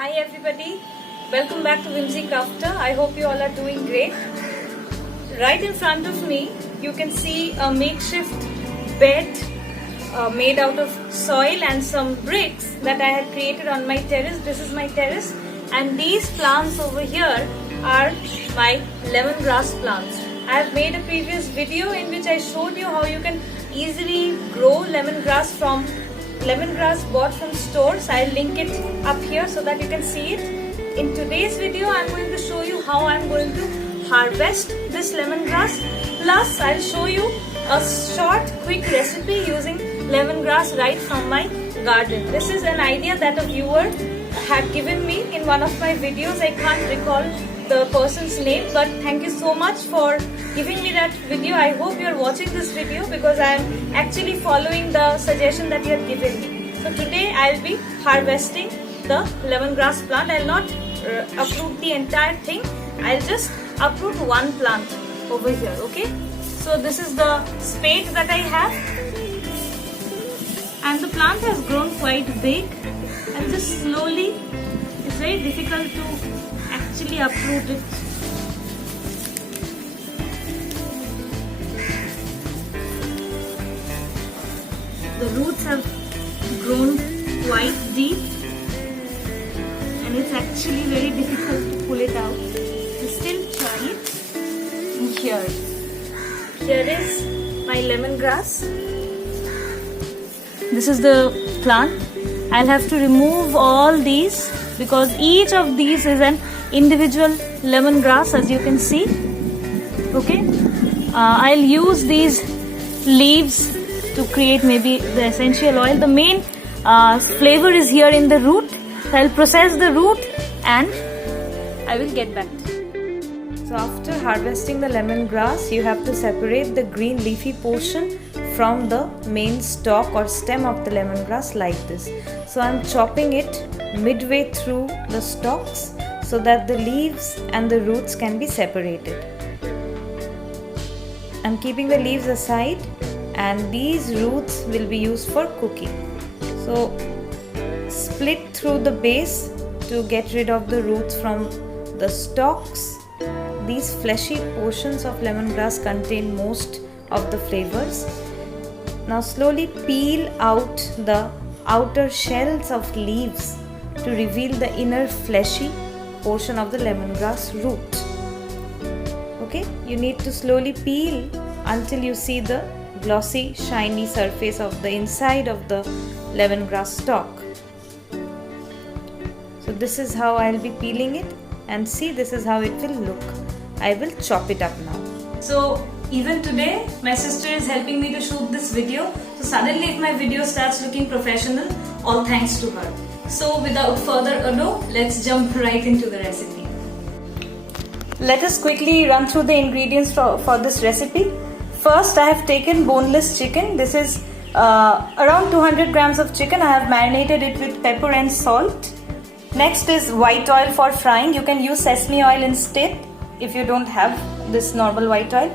Hi everybody, welcome back to Whimsy Crafter. I hope you all are doing great. Right in front of me, you can see a makeshift bed made out of soil and some bricks that I had created on my terrace. This is my terrace, and these plants over here are my lemongrass plants. I have made a previous video in which I showed you how you can easily grow lemongrass bought from stores. I'll link it up here so that you can see it. In today's video, I'm going to show you how I'm going to harvest this lemongrass. Plus, I'll show you a short, quick recipe using lemongrass right from my garden. This is an idea that a viewer had given me in one of my videos. I can't recall the person's name, but thank you so much for giving me that video. I hope you're watching this video because I'm actually following the suggestion that you have given me. So today I'll be harvesting the lemongrass plant. I'll not uproot the entire thing. I'll just uproot one plant over here, okay? So this is the spade that I have, and the plant has grown quite big, and just slowly, it's very difficult to actually uproot it. The roots have grown quite deep, and it's actually very difficult to pull it out. We still try it. And here is my lemongrass. This is the plant. I'll have to remove all these because each of these is an individual lemongrass, as you can see. Okay, I'll use these leaves to create maybe the essential oil. The main flavor is here in the root. So I'll process the root and I will get back. So after harvesting the lemongrass, you have to separate the green leafy portion from the main stalk or stem of the lemongrass like this. So I'm chopping it midway through the stalks so that the leaves and the roots can be separated. I'm keeping the leaves aside, and these roots will be used for cooking. So split through the base to get rid of the roots from the stalks. These fleshy portions of lemongrass contain most of the flavors. Now slowly peel out the outer shells of leaves to reveal the inner fleshy portion of the lemongrass root. Okay, you need to slowly peel until you see the glossy, shiny surface of the inside of the lemongrass stalk. So this is how I'll be peeling it, and see, this is how it will look. I will chop it up now. So even today my sister is helping me to shoot this video. So suddenly if my video starts looking professional, all thanks to her. So without further ado, let's jump right into the recipe. Let us quickly run through the ingredients for this recipe. First, I have taken boneless chicken. This is around 200 grams of chicken. I have marinated it with pepper and salt. Next is white oil for frying. You can use sesame oil instead if you don't have this normal white oil.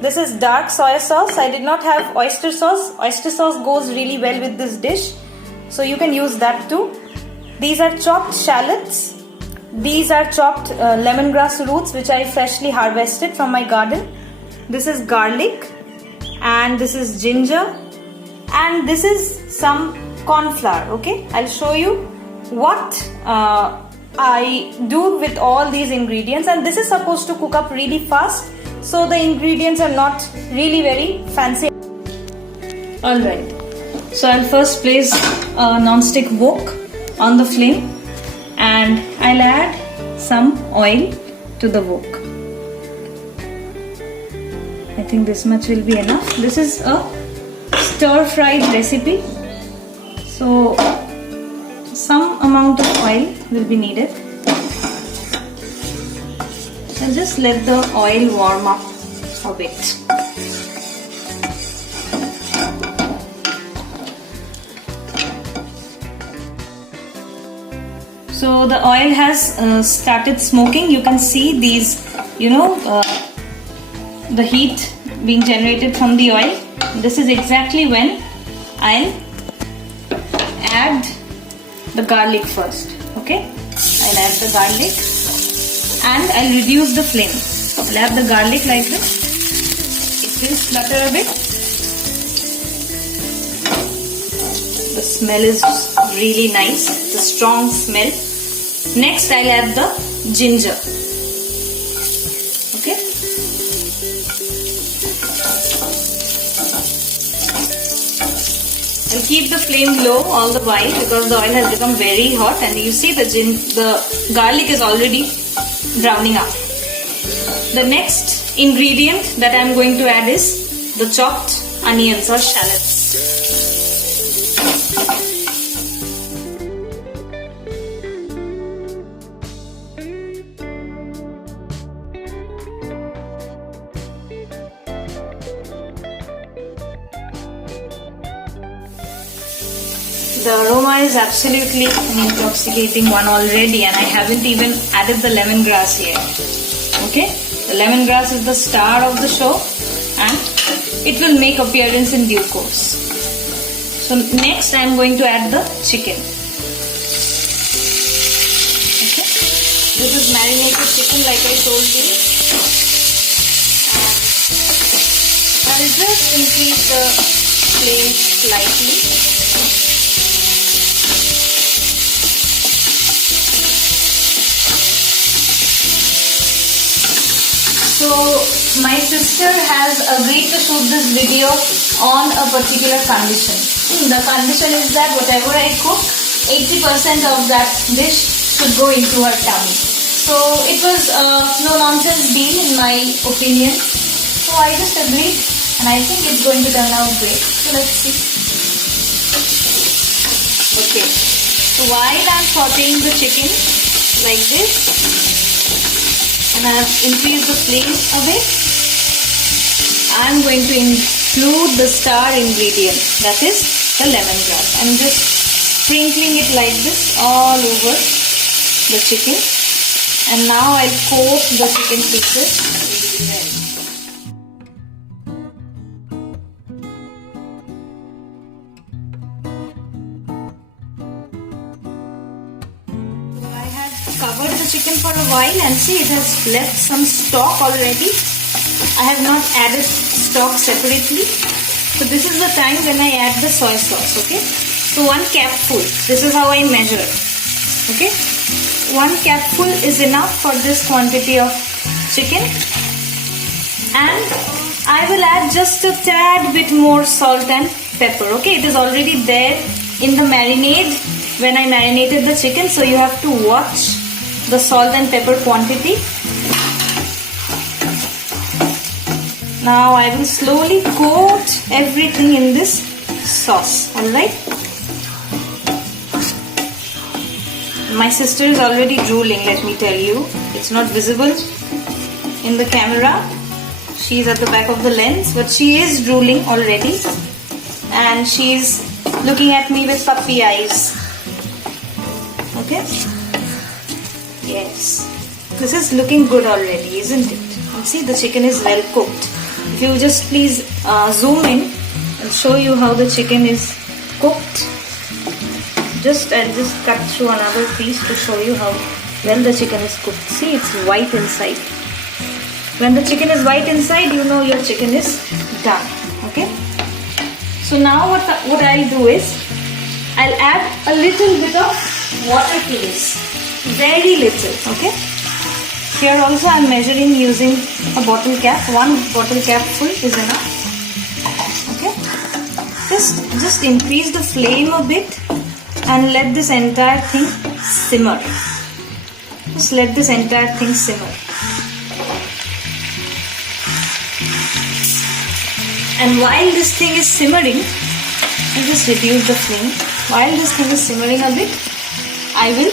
This is dark soy sauce. I did not have oyster sauce. Oyster sauce goes really well with this dish, so you can use that too. These are chopped shallots. These are chopped lemongrass roots which I freshly harvested from my garden. This is garlic, and this is ginger, and this is some corn flour. Okay, I'll show you what I do with all these ingredients, and this is supposed to cook up really fast, so the ingredients are not really very fancy. Alright, so I'll first place a non-stick wok on the flame, and I'll add some oil to the wok. I think this much will be enough. This is a stir-fried recipe, so some amount of oil will be needed, and just let the oil warm up a bit. So the oil has started smoking. You can see these, the heat being generated from the oil. This is exactly when I'll add the garlic first. Okay, I'll add the garlic and I'll reduce the flame. I'll add the garlic like this. It will flutter a bit. The smell is really nice. It's a strong smell. Next I'll add the ginger. Okay. I'll keep the flame low all the while because the oil has become very hot, and you see the garlic is already browning up. The next ingredient that I am going to add is the chopped onions or shallots. The aroma is absolutely an intoxicating one already, and I haven't even added the lemongrass yet. Okay, the lemongrass is the star of the show and it will make appearance in due course. So next I am going to add the chicken. Okay, this is marinated chicken like I told you. I'll just increase the flame slightly. So my sister has agreed to shoot this video on a particular condition. The condition is that whatever I cook, 80% of that dish should go into her tummy. So it was a no nonsense deal in my opinion. So I just agreed, and I think it's going to turn out great. So let's see. Okay. So while I'm sauteing the chicken like this, and I have increased the flame a bit, I am going to include the star ingredient, that is the lemongrass. I am just sprinkling it like this all over the chicken, and now I'll coat the chicken pieces really well. Covered the chicken for a while, and see it has left some stock already. I have not added stock separately. So this is the time when I add the soy sauce. Okay, so 1 capful. This is how I measure. Okay, 1 capful is enough for this quantity of chicken, and I will add just a tad bit more salt and pepper. Okay, it is already there in the marinade when I marinated the chicken, so you have to watch the salt and pepper quantity. Now I will slowly coat everything in this sauce. Alright. My sister is already drooling, let me tell you. It's not visible in the camera. She is at the back of the lens, but she is drooling already. And she is looking at me with puppy eyes. Okay? Yes, this is looking good already, isn't it? And see, the chicken is well cooked. If you just please zoom in and show you how the chicken is cooked. I'll just cut through another piece to show you how well the chicken is cooked. See, it's white inside. When the chicken is white inside, you know your chicken is done. Okay. So now what I'll do is I'll add a little bit of water to this. Very little, okay? Here also I am measuring using a bottle cap. 1 bottle cap full is enough. Okay? Just increase the flame a bit and let this entire thing simmer. Just let this entire thing simmer. And while this thing is simmering, I'll just reduce the flame. While this thing is simmering a bit, I will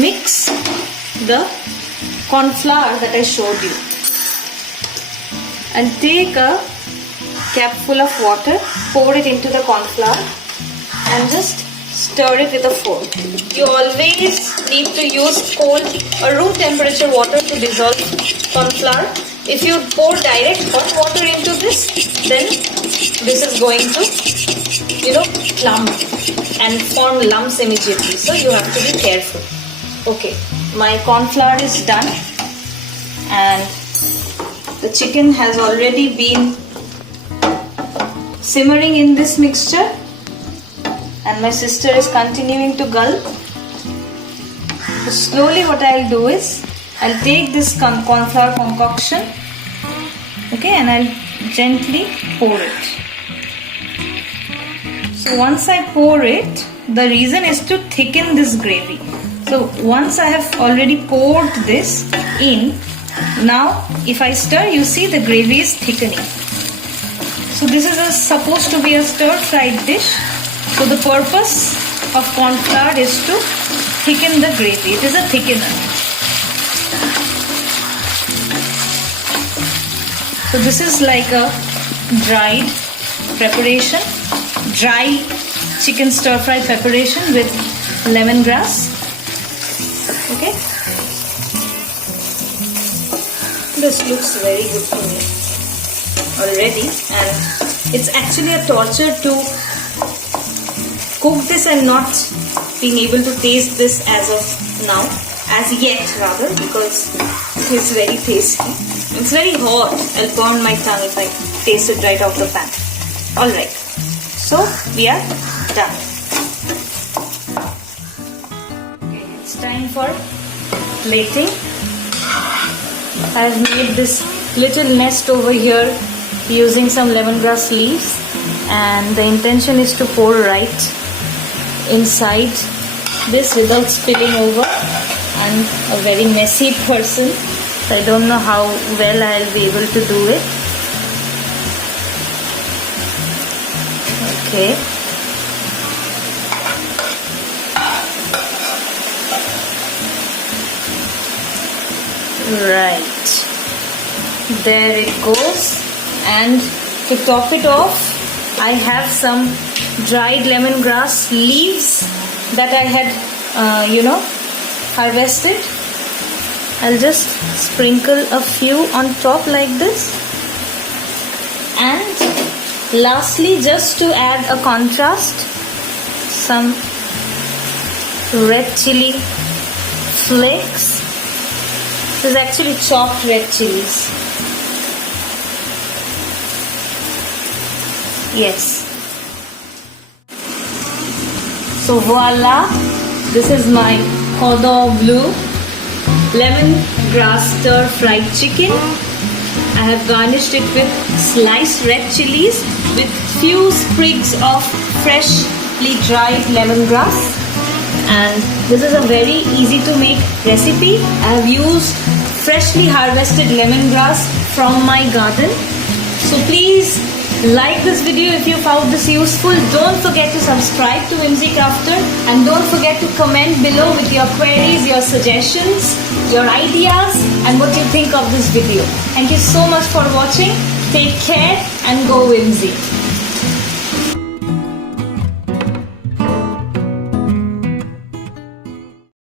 mix the corn flour that I showed you, and take a capful of water, pour it into the corn flour, and just stir it with a fork. You always need to use cold or room temperature water to dissolve corn flour. If you pour direct hot water into this, then this is going to, clump and form lumps immediately. So you have to be careful. Okay, my corn flour is done and the chicken has already been simmering in this mixture and my sister is continuing to gulp. So slowly what I'll do is I'll take this corn flour concoction, okay, and I'll gently pour it. So once I pour it, the reason is to thicken this gravy. So once I have already poured this in, now if I stir, you see the gravy is thickening. So this is supposed to be a stir-fried dish. So the purpose of corn flour is to thicken the gravy. It is a thickener. So this is like a dried preparation, dry chicken stir-fry preparation with lemongrass. Okay. This looks very good to me already, and it's actually a torture to cook this and not being able to taste this as yet, because it is very tasty. It's very hot. I'll burn my tongue if I taste it right off the pan. Alright, so we are done. Okay, it's time for plating. I've made this little nest over here using some lemongrass leaves, and the intention is to pour right inside this without spilling over. I'm a very messy person, so I don't know how well I'll be able to do it. Okay. Right. There it goes. And to top it off, I have some dried lemongrass leaves that I had, harvested. I'll just sprinkle a few on top like this. And lastly, just to add a contrast, some red chili flakes. This is actually chopped red chilies. Yes. So voila, this is my cordon bleu lemongrass stir fried chicken. I have garnished it with sliced red chilies with few sprigs of freshly dried lemongrass. And this is a very easy to make recipe. I have used freshly harvested lemongrass from my garden. So please like this video if you found this useful. Don't forget to subscribe to Whimsy Crafter, and don't forget to comment below with your queries, your suggestions, your ideas, and what you think of this video. Thank you so much for watching. Take care and go Whimsy.